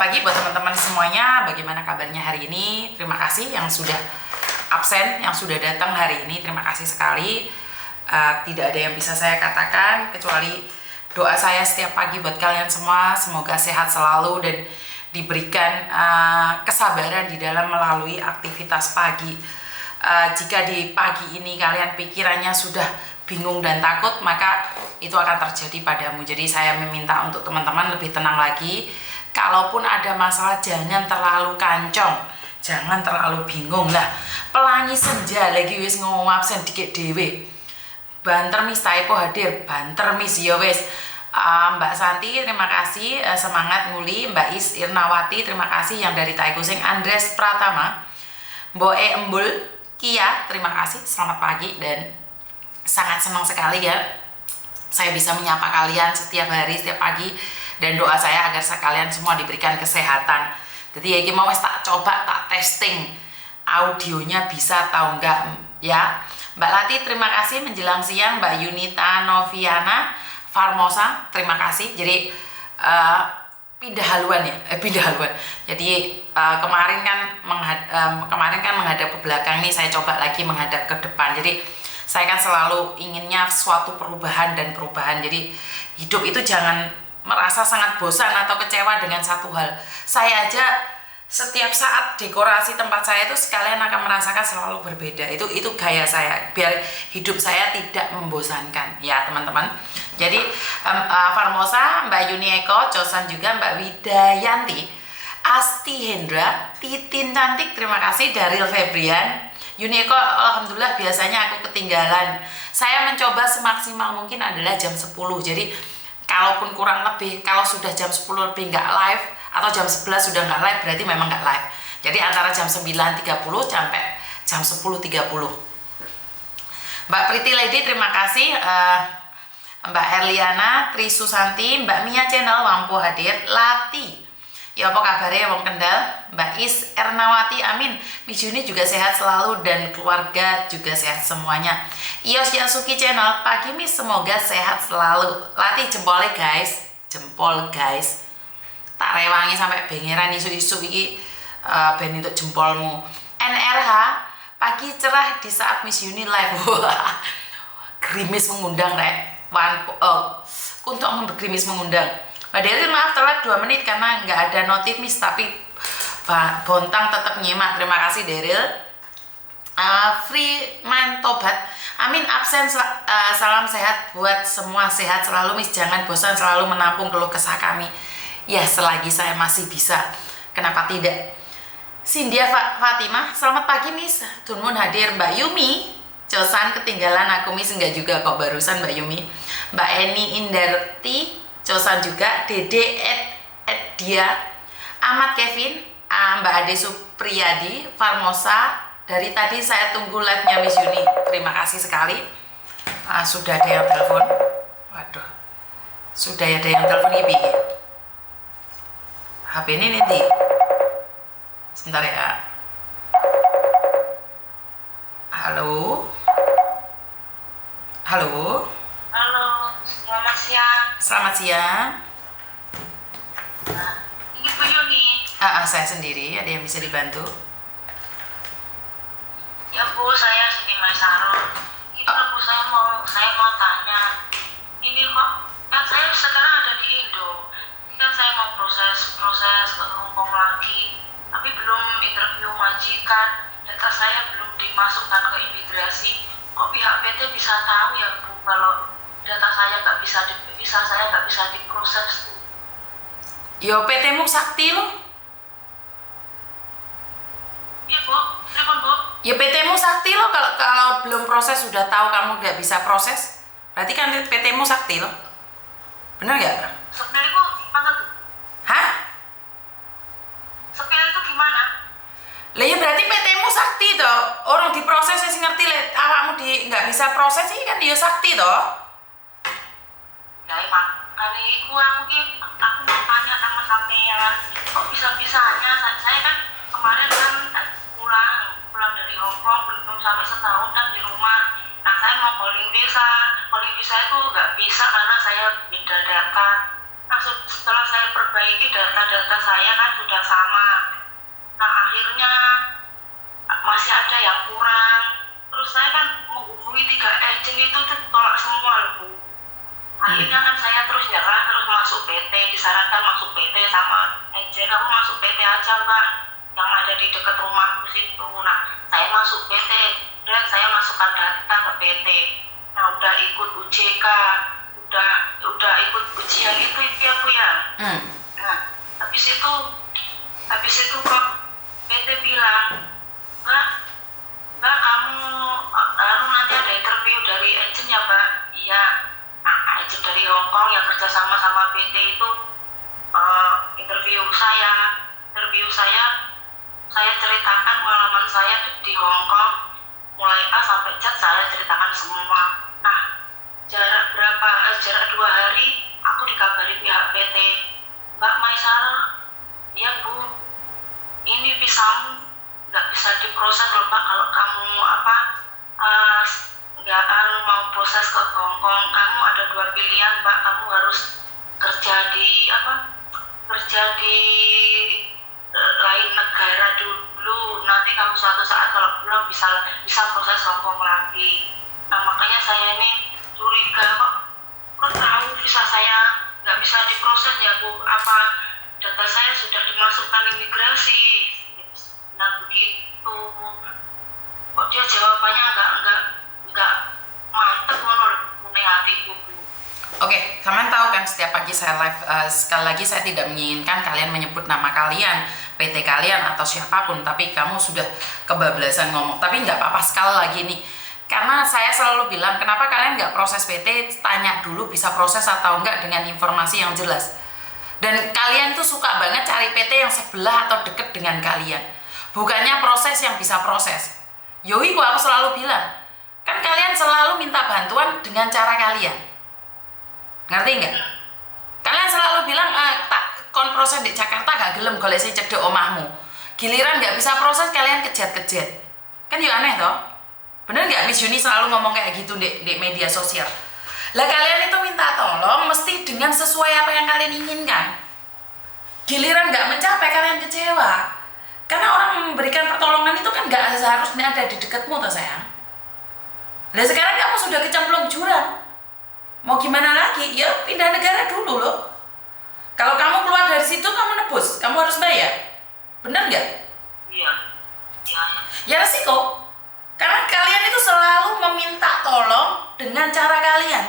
Selamat pagi buat teman-teman semuanya. Bagaimana kabarnya hari ini? Terima kasih yang sudah absen, yang sudah datang hari ini. Terima kasih sekali. Tidak ada yang bisa saya katakan kecuali doa saya setiap pagi buat kalian semua. Semoga sehat selalu dan diberikan kesabaran di dalam melalui aktivitas pagi. Jika di pagi ini kalian pikirannya sudah bingung dan takut, maka itu akan terjadi padamu. Jadi saya meminta untuk teman-teman lebih tenang lagi. Kalaupun ada masalah jangan terlalu kancong, jangan terlalu bingung lah. Pelangi senja lagi wis ngomong absen dikit dewe. Banter Miss Taipo hadir, banter Miss ya wis. Mbak Santi terima kasih, semangat nguli. Mbak Is Irnawati terima kasih yang dari Taigusing. Andres Pratama, Mboe Embul Kia terima kasih, selamat pagi. Dan sangat senang sekali ya saya bisa menyapa kalian setiap hari, setiap pagi. Dan doa saya agar kalian semua diberikan kesehatan. Jadi ya mau tak coba, tak testing audionya bisa atau enggak ya. Mbak Lati terima kasih menjelang siang. Mbak Yunita Noviana Farmosa terima kasih. Jadi pindah haluan ya, pindah haluan. Jadi kemarin kan menghadap ke belakang nih, saya coba lagi menghadap ke depan. Jadi saya kan selalu inginnya suatu perubahan dan perubahan. Jadi hidup itu jangan merasa sangat bosan atau kecewa dengan satu hal. Saya aja setiap saat dekorasi tempat saya itu sekalian akan merasakan selalu berbeda. Itu gaya saya biar hidup saya tidak membosankan ya teman-teman. Jadi Farmosa, Mbak Yuni Eko, Josan juga, Mbak Widayanti, Asti Hendra, Titin cantik terima kasih, Daril Febrian, Yuni Eko, alhamdulillah biasanya aku ketinggalan. Saya mencoba semaksimal mungkin adalah jam 10. Jadi kalaupun kurang lebih, kalau sudah jam 10 lebih nggak live atau jam 11 sudah nggak live, berarti memang nggak live. Jadi antara jam 9.30 sampai jam 10.30. Mbak Pretty Lady terima kasih, Mbak Erliana, Tri Susanti, Mbak Mia Channel mampu hadir, Lati ya apa kabarnya Wong Kendal, Mbak Is Ernawati, amin. Miss Juni juga sehat selalu dan keluarga juga sehat semuanya. Ios Yasuki Channel, pagi Miss semoga sehat selalu. Latih jempolnya guys, jempol guys. Tak rewangi sampai bengeran isu-isu iki ben untuk jempolmu. NRH, pagi cerah di saat Miss Yuni live. Gerimis mengundang rek. Untuk gerimis mengundang. Mbak Delil maaf telat 2 menit karena nggak ada notif Miss, tapi Bontang tetap nyimak. Terima kasih Deril. Free Man Tobat, amin absen. Salam sehat buat semua, sehat selalu Miss, jangan bosan selalu menampung keluh kesah kami ya selagi saya masih bisa, kenapa tidak. Cynthia Fatimah selamat pagi Miss, Tunmun hadir. Mbak Yumi Josan ketinggalan aku Miss, enggak juga kok barusan Mbak Yumi. Mbak Eni Indarti Josan juga, Dede Dia, Ahmad Kevin, Mbak Ade Supriyadi, Farmosa. Dari tadi saya tunggu live-nya Miss Yuni. Terima kasih sekali. Sudah ada yang telepon. Waduh. Sudah ada yang telepon Ibi. HP ini nanti. Sebentar ya. Halo. Halo. Halo, selamat siang. Selamat siang. Nah, ini Bu Yuni. Saya sendiri. Ada yang bisa dibantu? Ya Bu, saya Siti Maisaro. Ini Bu, saya mau tanya. Ini kok kan saya sekarang ada di Indo. Ini kan saya mau proses ke Hong Kong lagi, tapi belum interview majikan. Data saya belum dimasukkan ke imigrasi. Kok pihak PT bisa tahu ya Bu kalau data saya nggak bisa diproses? Yo PT-mu sakti lo. Iya Bu, telepon Bu. Ya PT-mu sakti lo, kalau belum proses sudah tahu kamu nggak bisa proses, berarti kan PT-mu sakti lo. Bener nggak? Sebenarnya Bu gimana Bu? Hah? Sebenarnya itu gimana? Lah ya berarti PT-mu sakti toh. Orang diproses sih ngerti le, awakmu nggak bisa proses sih kan dia sakti toh. Ya emang kali itu aku mau tanya sama sampean, kok bisa-bisanya saya kan kemarin kan pulang dari Hong Kong belum sampai setahun kan di rumah. Nah saya mau calling visa itu nggak bisa karena saya pindah data. Nah setelah saya perbaiki data-data saya kan sudah sama. Nah akhirnya masih ada yang kurang. Terus saya kan menghubungi 3 agent itu ditolak semua loh Bu. Akhirnya kan saya terus nyerah, terus masuk PT, disarankan masuk PT sama agent, kamu masuk PT aja Mbak, yang ada di dekat rumahku situ. Nah saya masuk PT dan saya masukkan data ke PT. Nah udah ikut UJK, udah ikut ujian itu ya Bu ya. Nah habis itu kok PT bilang, Mbak kamu nanti ada interview dari agent ya Mbak. Iya. Nah agent dari Hongkong yang kerja sama PT itu interview saya ceritakan pengalaman saya di Hongkong, mulai A sampai Z saya ceritakan semua. Nah jarak 2 hari aku dikabari pihak PT, Mbak Maisarah, ya Bu, ini visamu nggak bisa diproses loh Pak kalau kamu nggak mau proses ke Hongkong. Kamu ada 2 pilihan Pak, kamu harus kerja di lain negara dulu, nanti kamu suatu saat kalau pulang bisa proses Hongkong lagi. Nah makanya saya ini curiga, kok tahu visa saya nggak bisa diproses ya Bu, apa data saya sudah dimasukkan imigrasi. Nah begitu, kok dia jawabannya nggak mantep menurut hatiku Bu. Oke, kalian tahu kan setiap pagi saya live, sekali lagi saya tidak menginginkan kalian menyebut nama kalian, PT kalian atau siapapun, tapi kamu sudah kebablasan ngomong. Tapi nggak apa-apa, sekali lagi nih, karena saya selalu bilang kenapa kalian nggak proses PT, tanya dulu bisa proses atau enggak dengan informasi yang jelas. Dan kalian tuh suka banget cari PT yang sebelah atau deket dengan kalian, bukannya proses yang bisa proses. Yoi, aku selalu bilang, kan kalian selalu minta bantuan dengan cara kalian. Ngerti nggak? Kalian selalu bilang kon proses di Jakarta gak gelem golek sing cedek omahmu. Giliran nggak bisa proses kalian kejat-kejat. Kan ya aneh toh? Bener nggak Miss Yuni selalu ngomong kayak gitu di media sosial? Lah kalian itu minta tolong mesti dengan sesuai apa yang kalian inginkan. Giliran nggak mencapai kalian kecewa. Karena orang memberikan pertolongan itu kan nggak seharusnya ada di dekatmu toh sayang. Nah sekarang kamu sudah kecemplung jurang. Mau gimana lagi? Ya pindah negara dulu loh. Kalau kamu keluar dari situ kamu nebus, kamu harus bayar. Bener nggak? Iya. Ya resiko. Karena kalian itu selalu meminta tolong dengan cara kalian.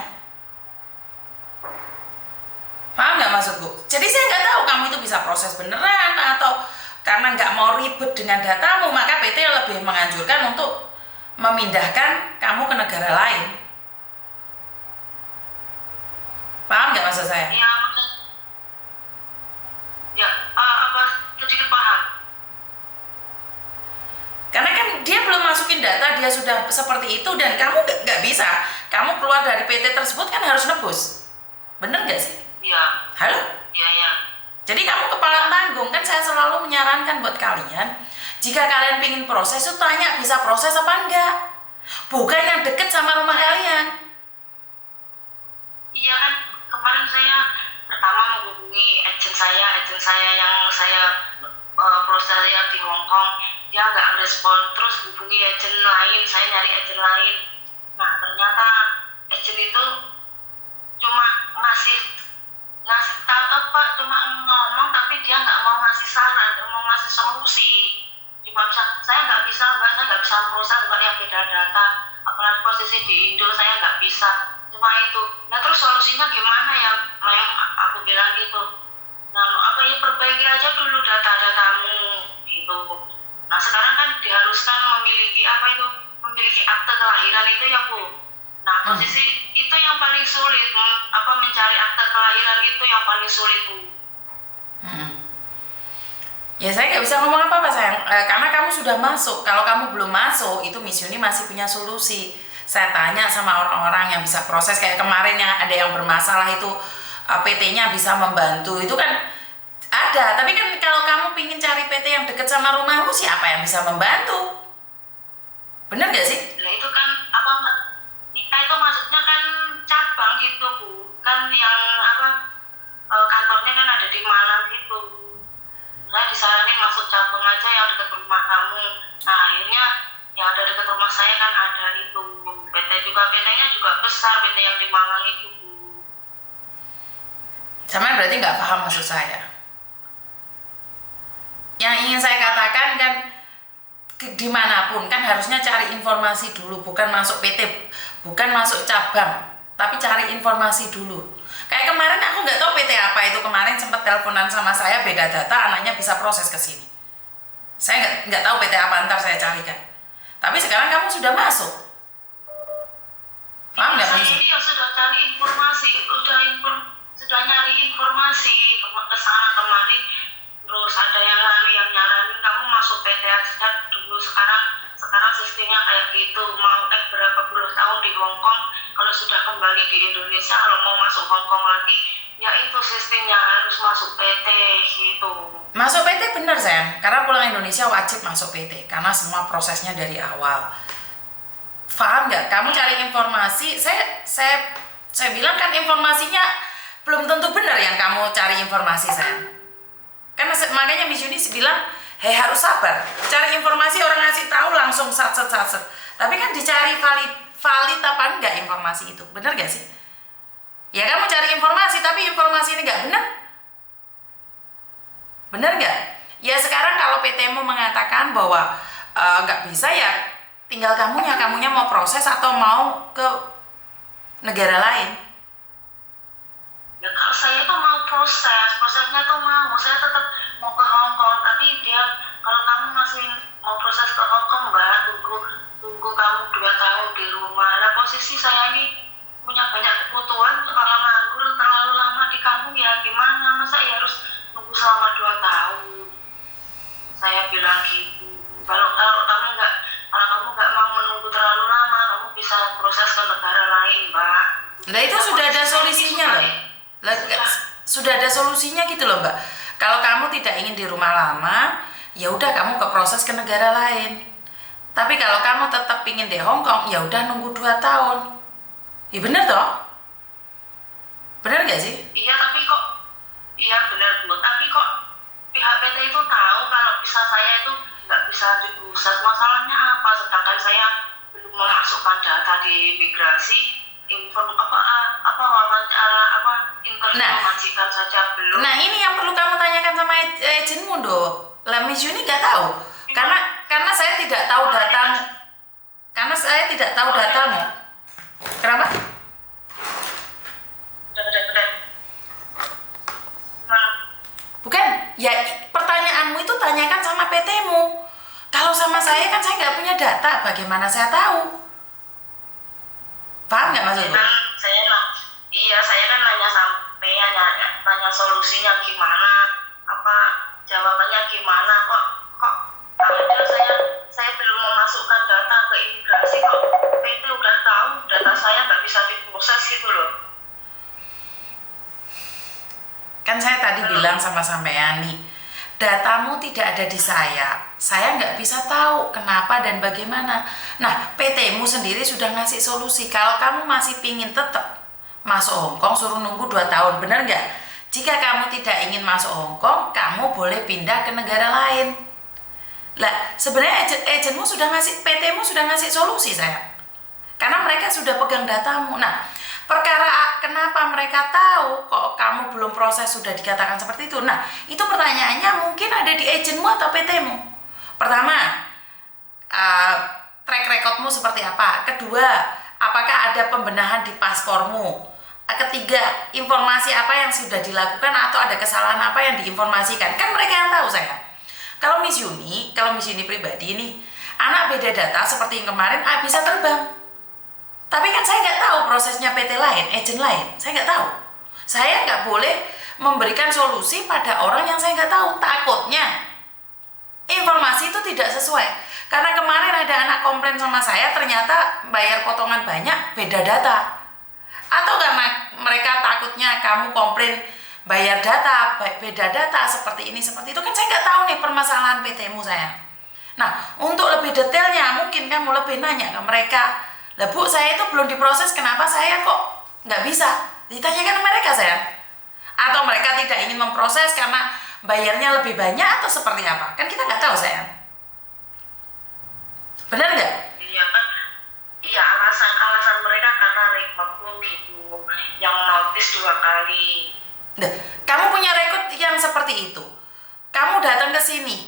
Paham nggak maksudku? Jadi saya nggak tahu kamu itu bisa proses beneran atau karena nggak mau ribet dengan datamu, maka PT lebih menganjurkan untuk memindahkan kamu ke negara lain. Paham nggak maksud saya? Iya, sedikit paham. Karena kan dia belum masukin data, dia sudah seperti itu dan kamu nggak bisa. Kamu keluar dari PT tersebut kan harus nebus. Bener nggak sih? Iya. Halo? Iya. Jadi kamu kepala tanggung, kan saya selalu menyarankan buat kalian, jika kalian pingin proses itu tanya bisa proses apa enggak. Bukan yang deket sama rumah kalian. Iya kan, kemarin saya pertama menghubungi agent saya yang saya prosesnya di Hongkong, dia nggak respon, terus hubungi agent lain, saya nyari agent lain. Nah ternyata agent itu cuma ngasih tahu cuma ngomong, tapi dia nggak mau ngasih saran, nggak mau ngasih solusi. Cuma saya nggak bisa Mbak, saya nggak bisa proses Mbak yang beda data, apalagi posisi di Indo saya nggak bisa. Cuma itu. Nah terus solusinya gimana ya? Yang aku bilang gitu. Nah perbaiki aja dulu data-datamu gitu. Nah sekarang kan diharuskan memiliki akte kelahiran itu ya Bu. Nah posisi itu yang paling sulit, mencari akte kelahiran itu yang paling sulit Bu. Ya saya nggak bisa ngomong apa-apa sayang, karena kamu sudah masuk. Kalau kamu belum masuk, itu Miss Yuni masih punya solusi. Saya tanya sama orang-orang yang bisa proses, kayak kemarin yang ada yang bermasalah itu PT-nya bisa membantu, itu kan ada. Tapi kan kalau kamu pingin cari PT yang dekat sama rumahmu, siapa yang bisa membantu? Bener gak sih? Nah itu kan nikah itu maksudnya kan cabang gitu Bu, kan yang kantornya kan ada di Malang gitu. Saya disaranin masuk cabang aja yang dekat rumah kamu. Nah akhirnya yang ada dekat rumah saya kan ada itu PT juga, PT-nya juga besar, PT yang di Malang itu. Sama berarti nggak paham maksud saya. Yang ingin saya katakan kan, dimanapun kan harusnya cari informasi dulu, bukan masuk PT, bukan masuk cabang, tapi cari informasi dulu. Kayak kemarin aku nggak tahu PT apa itu, kemarin sempat teleponan sama saya, beda data, anaknya bisa proses ke sini. Saya nggak tahu PT apa, ntar saya carikan. Tapi sekarang kamu sudah masuk. Paham nggak Saya maksudnya? ini yang sudah cari informasi, sudah nyari informasi ke sana kemari, terus ada yang nyaranin kamu masuk PT aja dulu, sekarang sistemnya kayak gitu, mau berapa puluh tahun di Hong Kong, kalau sudah kembali di Indonesia, kalau mau masuk Hong Kong lagi, ya itu sistemnya harus masuk PT gitu. Masuk PT benar sayang, karena pulang Indonesia wajib masuk PT, karena semua prosesnya dari awal. Paham nggak? Kamu cari informasi, saya bilang kan informasinya belum tentu benar yang kamu cari informasi sayang. Karena makanya Miss Yuni bilang, hei harus sabar. Cari informasi orang ngasih tahu langsung sat. Tapi kan dicari valid apa enggak informasi itu, benar gak sih? Ya kamu cari informasi, tapi informasi ini nggak benar. Benar nggak? Ya sekarang kalau PT-mu mengatakan bahwa nggak bisa, ya tinggal kamunya mau proses atau mau ke negara lain. Ya kalau saya tuh mau prosesnya tuh saya tetap mau ke Hong Kong, tapi kalau kamu masih mau proses ke Hong Kong, Mbak, tunggu kamu 2 tahun di rumah. Nah posisi saya ini punya banyak kebutuhan, kalau nganggur terlalu lama di kampung ya gimana, masa ya harus nunggu selama 2 tahun. Saya bilang gitu. Kalau kamu nggak mau menunggu terlalu lama, kamu bisa proses ke negara lain, Mbak. Nah itu sudah ada solusinya loh. Sudah ada solusinya gitu loh Mbak. Kalau kamu tidak ingin di rumah lama, ya udah kamu ke proses ke negara lain. Tapi kalau kamu tetap ingin di Hong Kong, ya udah nunggu 2 tahun. Ya bener toh? Bener gak sih? Iya benar Bu. Tapi kok pihak PT itu tahu kalau visa saya itu nggak bisa diproses. Masalahnya apa? Sedangkan saya belum memasukkan data di imigrasi. Interview majikan saja belum. Nah ini yang perlu kamu tanyakan sama agenmu dong. Lah Miss Yuni nggak tahu, karena saya tidak tahu datamu. Karena saya tidak tahu datamu. Kenapa? Bukan, ya pertanyaanmu itu tanyakan sama PT-mu. Kalau sama saya kan saya nggak punya data, bagaimana saya tahu? Paham nggak maksudku? Saya kan nanya sampean, tanya solusinya gimana, apa jawabannya gimana, kok ada saya belum memasukkan data ke imigrasi, kok PT udah tahu data saya nggak bisa diproses gitu loh. Kan saya tadi bilang sama sampean nih, datamu tidak ada di saya nggak bisa tahu kenapa dan bagaimana. Nah, PT-mu sendiri sudah ngasih solusi. Kalau kamu masih pingin tetap masuk Hong Kong, suruh nunggu 2 tahun, benar nggak? Jika kamu tidak ingin masuk Hong Kong, kamu boleh pindah ke negara lain. Lah, sebenarnya agenmu sudah ngasih, PT-mu sudah ngasih solusi saya. Karena mereka sudah pegang datamu. Nah, perkara kenapa mereka tahu kok kamu belum proses sudah dikatakan seperti itu. Nah, itu pertanyaannya mungkin ada di agenmu atau PT-mu. Pertama, track recordmu seperti apa? Kedua, apakah ada pembenahan di paspormu? Ketiga, informasi apa yang sudah dilakukan atau ada kesalahan apa yang diinformasikan? Kan mereka yang tahu saya. Kalau Miss Yuni pribadi nih, anak beda data seperti yang kemarin, bisa terbang. Tapi kan saya nggak tahu prosesnya PT lain, agen lain. Saya nggak tahu. Saya nggak boleh memberikan solusi pada orang yang saya nggak tahu. Takutnya informasi itu tidak sesuai. Karena kemarin ada anak komplain sama saya, ternyata bayar potongan banyak, beda data. Atau karena mereka takutnya kamu komplain bayar data, beda data, seperti ini, seperti itu. Kan saya nggak tahu nih permasalahan PT-mu saya. Nah, untuk lebih detailnya, mungkin kamu lebih nanya ke mereka. Lah Bu, saya itu belum diproses, kenapa saya kok nggak bisa? Ditanyakan ke mereka saya. Atau mereka tidak ingin memproses karena bayarnya lebih banyak atau seperti apa? Kan kita nggak tahu sayang. Benar nggak? Iya kan, iya alasan mereka karena rekodku gitu, yang notice 2 kali. Nah, kamu punya rekod yang seperti itu. Kamu datang ke sini.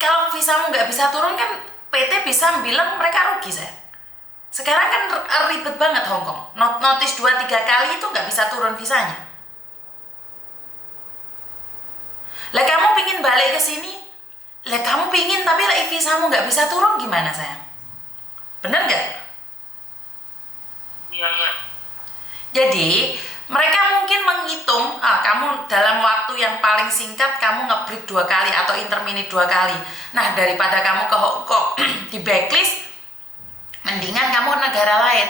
Kalau visamu nggak bisa turun kan PT bisa bilang mereka rugi sayang. Sekarang kan ribet banget Hongkong. Notice 2-3 kali itu nggak bisa turun visanya. Lah kamu pingin balik ke sini, lah kamu pingin tapi lah visamu nggak bisa turun gimana sayang? Bener nggak? Iya, iya. Jadi mereka mungkin menghitung, kamu dalam waktu yang paling singkat kamu nge-break 2 kali atau intermediate 2 kali. Nah daripada kamu ke Hongkong di backlist, mendingan kamu ke negara lain.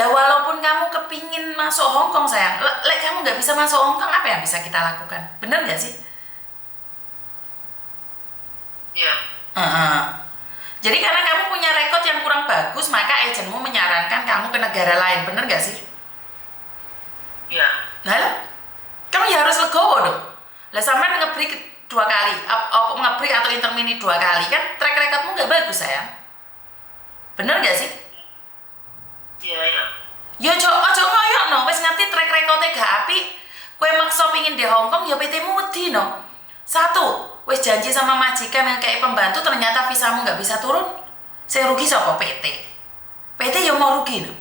Lah walaupun kamu kepingin masuk Hongkong sayang, kamu nggak bisa masuk Hongkong, apa yang bisa kita lakukan? Bener nggak sih? Iya. Jadi karena kamu punya rekod yang kurang bagus, maka agenmu menyarankan kamu ke negara lain, bener gak sih? Iya. Nah lo, kamu ya harus legowo dong. Lah sampai nge-break 2 kali, nge-break atau intermediate 2 kali, kan track recordmu gak bagus sayang. Bener gak sih? Iya, iya. Ya ojo ngoyok no, wis ngerti track recordnya gak apik, kowe maksa pingin di Hongkong ya PT-mu wedi no. 1, wis janji sama majikan yang kayak pembantu ternyata visamu nggak bisa turun. Saya rugi siapa PT? PT yang mau rugi no.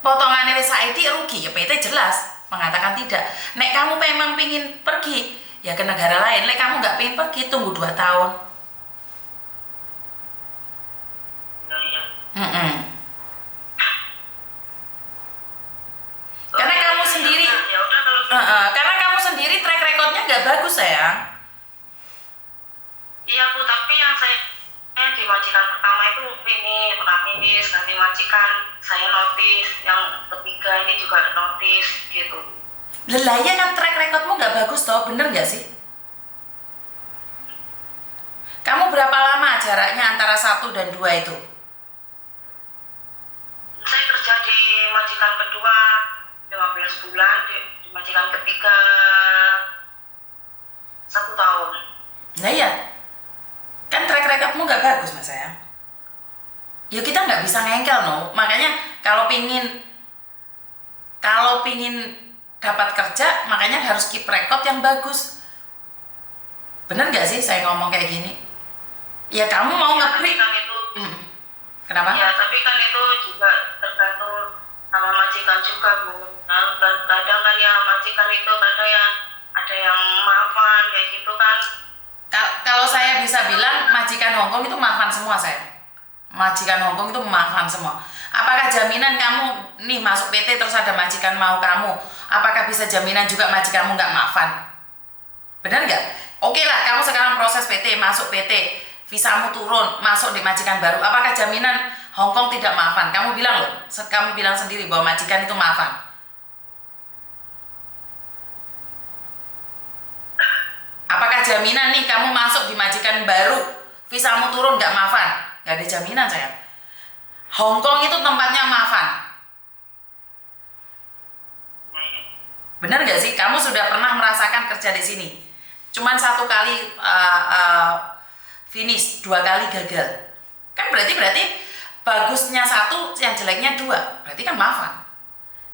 Potongannya wis ID rugi ya PT jelas mengatakan tidak. Nek kamu memang pingin pergi ya ke negara lain. Nek kamu nggak pingin pergi tunggu 2 tahun. Iya, iya. Karena kamu sendiri, Ya udah kalau karena kamu sendiri track recordnya nggak bagus sayang. iya Bu, tapi yang saya di majikan pertama itu ini pernah finish, nanti majikan saya notice, yang ketiga ini juga notice gitu. Lelahnya kan track recordmu nggak bagus toh, bener nggak sih? Kamu berapa lama jaraknya antara 1 dan 2 itu? Saya kerja di majikan kedua 15 bulan, di majikan ketiga 1 tahun. Nah ya, kan track recordmu nggak bagus mas sayang. Ya kita nggak bisa ngengkel no. Makanya kalau pingin dapat kerja, makanya harus keep record yang bagus. Bener nggak sih saya ngomong kayak gini? Ya kamu mau nge-break. Kan itu, Kenapa? ya tapi kan itu juga tergantung sama majikan juga Bu. Nah, kadang kan ya majikan itu ada yang maafan kayak gitu kan. Kalau saya bisa bilang majikan Hongkong itu maafan semua saya. Majikan Hongkong itu maafan semua. Apakah jaminan kamu nih masuk PT terus ada majikan mau kamu? Apakah bisa jaminan juga majikanmu nggak maafan? Benar nggak? Oke lah, kamu sekarang proses PT, masuk PT, visamu turun, masuk di majikan baru. Apakah jaminan Hongkong tidak maafan? Kamu bilang loh, kamu bilang sendiri bahwa majikan itu maafan. Apakah jaminan nih kamu masuk di majikan baru, visamu turun nggak maafan? Nggak ada jaminan sayang. Hongkong itu tempatnya maafan. Benar nggak sih? Kamu sudah pernah merasakan kerja di sini? Cuman 1 kali finish, 2 kali gagal. Kan berarti bagusnya 1, yang jeleknya 2. Berarti kan maafan.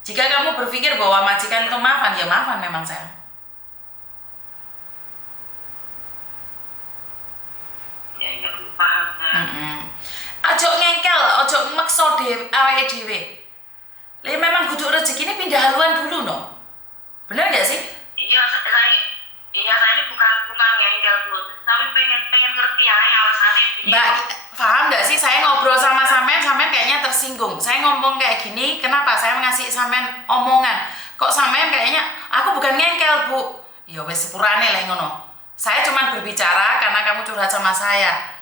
Jika kamu berpikir bahwa majikan itu maafan, ya maafan memang sayang. Ojo ngengkel, ojo maksa awake dhewe. Lah memang kudu rezekine pindah haluan dulu no. Bener gak sih? Iya, saya ini bukan ngengkel Bu, tapi pengen ngerti aja alasannya. Mbak, paham gak sih saya ngobrol sama sampean kayaknya tersinggung. Saya ngomong kayak gini, kenapa saya ngasih sampean omongan? Kok sampean kayaknya aku bukan ngengkel, Bu. Ya wes sepurane lah ngono. Saya cuma berbicara karena kamu curhat sama saya.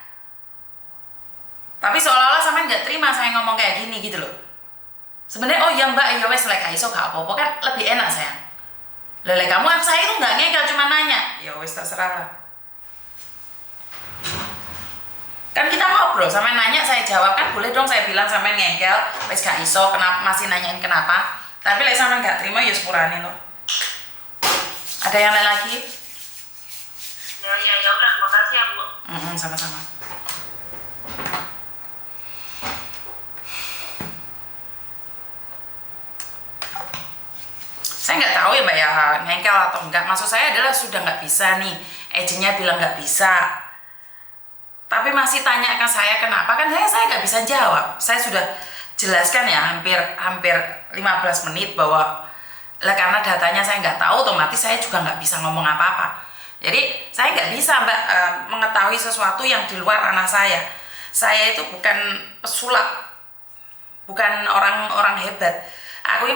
Tapi seolah-olah sampean nggak terima saya ngomong kayak gini gitu loh. Sebenarnya oh ya Mbak, ya wes lek iso gak apa-apa kan lebih enak sayang. Lele kamu saya itu nggak ngengkel cuma nanya. Ya wes terserah lah. Kan kita ngobrol, sampe nanya saya jawab kan boleh dong saya bilang sampe ngengkel, wes gak iso kenapa masih nanyain kenapa. Tapi lek sampe nggak terima ya sepurane loh. Ada yang lain lagi? Ya udah, makasih ya Bu. Sama-sama. Saya nggak tahu ya Mbak ya, ngengkel atau enggak. Maksud saya adalah sudah nggak bisa nih, agentnya bilang nggak bisa, tapi masih tanya ke saya kenapa, kan saya nggak bisa jawab. Saya sudah jelaskan ya hampir 15 menit bahwa lah karena datanya saya nggak tahu, otomatis saya juga nggak bisa ngomong apa-apa. Jadi saya nggak bisa Mbak mengetahui sesuatu yang di luar ranah saya. Saya itu bukan pesulap, bukan orang hebat. Aku ini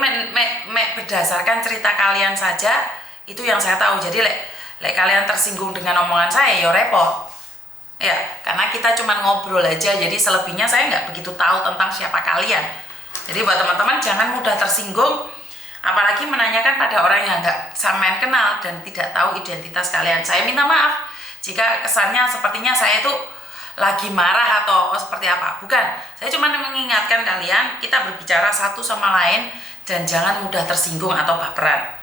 berdasarkan cerita kalian saja, itu yang saya tahu. Jadi lek kalian tersinggung dengan omongan saya, ya repot. Ya, karena kita cuma ngobrol aja, jadi selebihnya saya nggak begitu tahu tentang siapa kalian. Jadi buat teman-teman jangan mudah tersinggung, apalagi menanyakan pada orang yang nggak sampean kenal dan tidak tahu identitas kalian. Saya minta maaf jika kesannya sepertinya saya itu lagi marah atau seperti apa. Bukan, saya cuma mengingatkan kalian, kita berbicara satu sama lain dan jangan mudah tersinggung atau baperan.